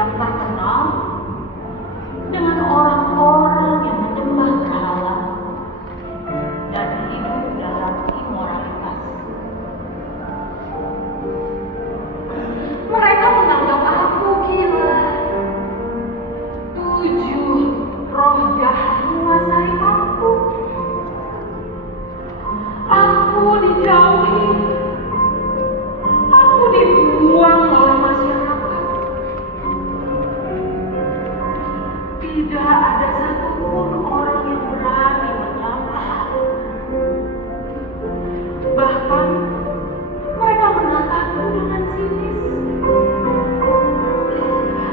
yang terkenal dengan orang-orang yang menyembah berhala dan hidup dalam imoralitas. Mereka menganggap aku gila. 7 roh jahat menguasai aku. Aku dijauhi. Aku dibuang oleh masyarakat. Tidak ada satupun orang yang berani menyapa aku. Bahkan mereka menatapku dengan sinis.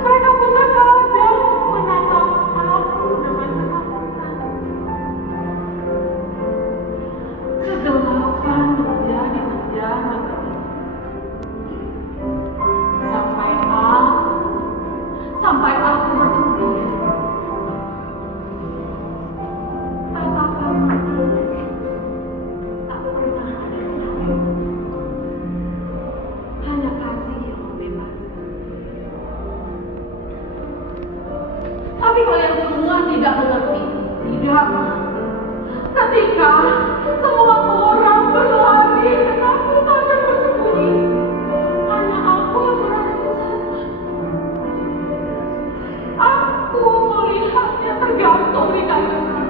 Mereka pun terkadang menatap aku dengan ketakutan. Kegelapan menjadi menjana bagiku. Sampai aku berdiri. Tatapan mataku tak pernah ada yang lain. Hanya kasih yang membebaskan. Tapi kalian semua tidak mengerti. Tidak. Ketika semua orang berlari, ketakutan dan bersembunyi, hanya aku yang berada di sana. Aku melihatnya tergantung di kayu salib.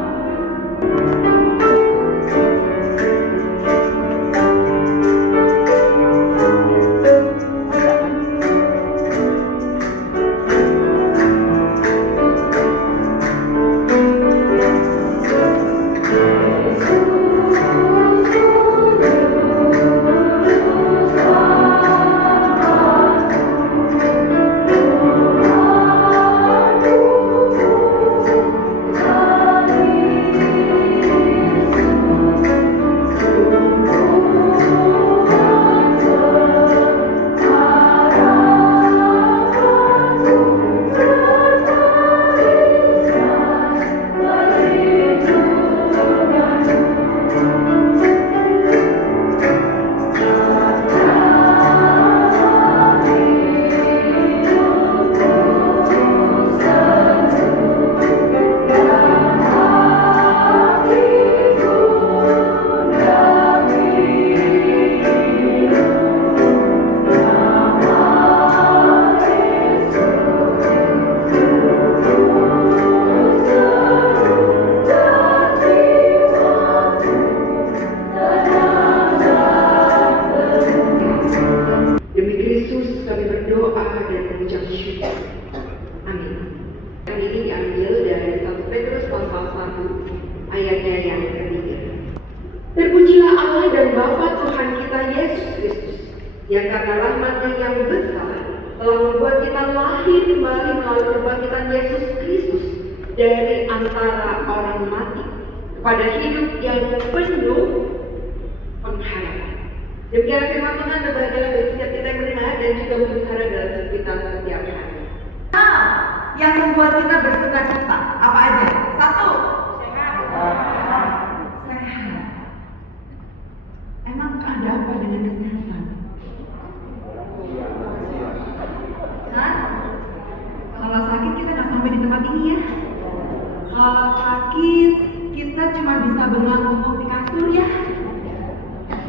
Terpujilah Allah dan Bapa Tuhan kita Yesus Kristus, yang karena rahmat-Nya yang besar telah membuat kita lahir kembali melalui kebangkitan Yesus Kristus dari antara orang mati kepada hidup yang penuh pengharapan. Demikianlah firman Tuhan, berbahagialah bagi setiap kita yang mendengar dan juga memelihara dalam hidup kita setiap hari. Yang membuat kita bersuka-cita apa aja? 1. Emang ada apa dengan kesehatan? Hah? Kalau sakit kita nggak sampai di tempat ini ya. Kalau sakit kita cuma bisa bengong-bengong di kasur ya.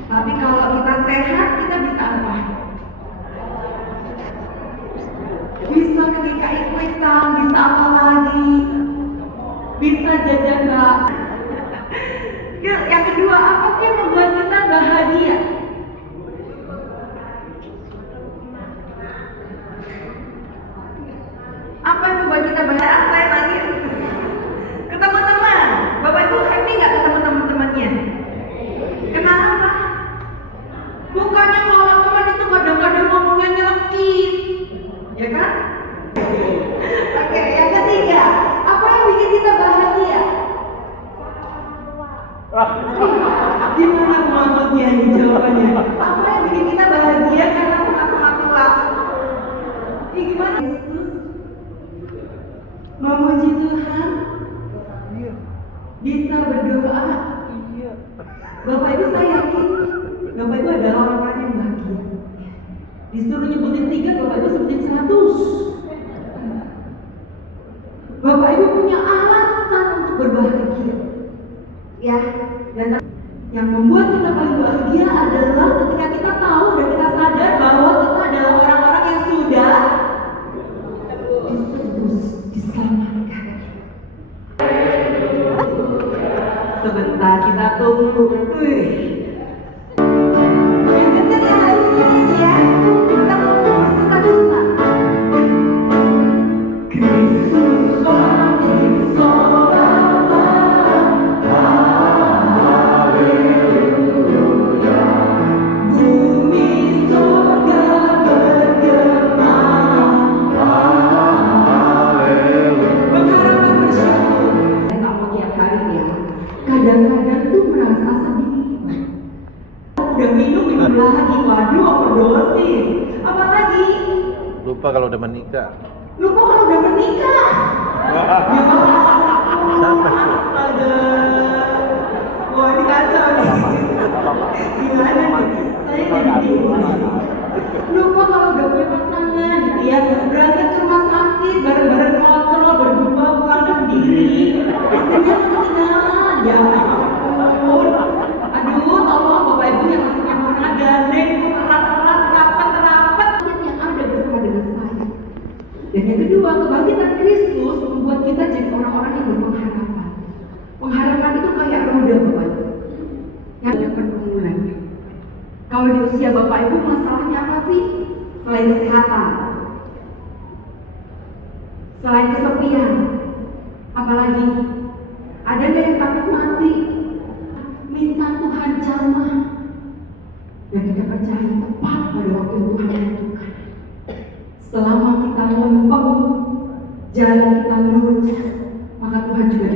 Tapi kalau kita sehat kita bisa apa? Bisa ke GKI Kuitang, bisa apa lagi? Bisa jajan bakso. Yang kedua, apa sih yang membuat kita bahagia? Apa yang membuat kita bahagia? Saya nangis. Ketemu teman. Bapak Ibu happy nggak ketemu teman-temannya? Kenapa? Bukannya kalau teman itu kadang-kadang ngomongnya nyelekit, ya kan? Oke, yang ketiga, apa yang bikin kita bahagia? Gimana maksudnya ini jawabannya? Apa yang bikin kita bahagia karena sama-sama tua? Gimana? Yesus memuji Tuhan, bisa berdoa. Bapak Ibu saya yakin Bapak Ibu adalah orang yang bahagia. Disuruh nyebutin 3, Bapak Ibu sebutin 100. ditebus, diselamatkan. Sebentar kita tunggu. Yang kencang ya haleluya ya. Kita mau bersuka-suka. Kristus bangkit seorang. Haleluya. Bumi surga bergema. Haleluya. Pengharapan bersyukur. Saya tak mau tiap hari ya. Kadang-kadang tuh merasa sedih. Udah minum lagi, waduh overdosis. Apalagi Lupa kalau udah menikah. lupa kalau udah menikah. Ya astaga. Wah ini kacau nih. Gimana nih? Saya jadi bingung. Lupa kalau udah punya pasangan gitu ya. Berangkat ke rumah sakit bareng-bareng kontrol berdua pulang sendiri. Istrinya ketinggalan. Ya ampun. Aduh, tolong Bapak Ibu yang masih punya pasangan gandeng tuh erat-erat, rapat-rapat yang ada bersama dengan saya. Dan yang kedua, kebangkitan Kristus membuat kita jadi orang-orang yang berpengharapan. Pengharapan itu kayak roda Bapak Ibu. Yang ada pergumulan. Kalau di usia Bapak Ibu masalahnya apa sih? Selain kesehatan, selain kesepian, apalagi ada nggak yang takut mati? Minta Tuhan jamah. Dan kita percaya tepat pada waktu yang Tuhan tentukan. Selama kita lempeng, jalan kita lurus, maka Tuhan juga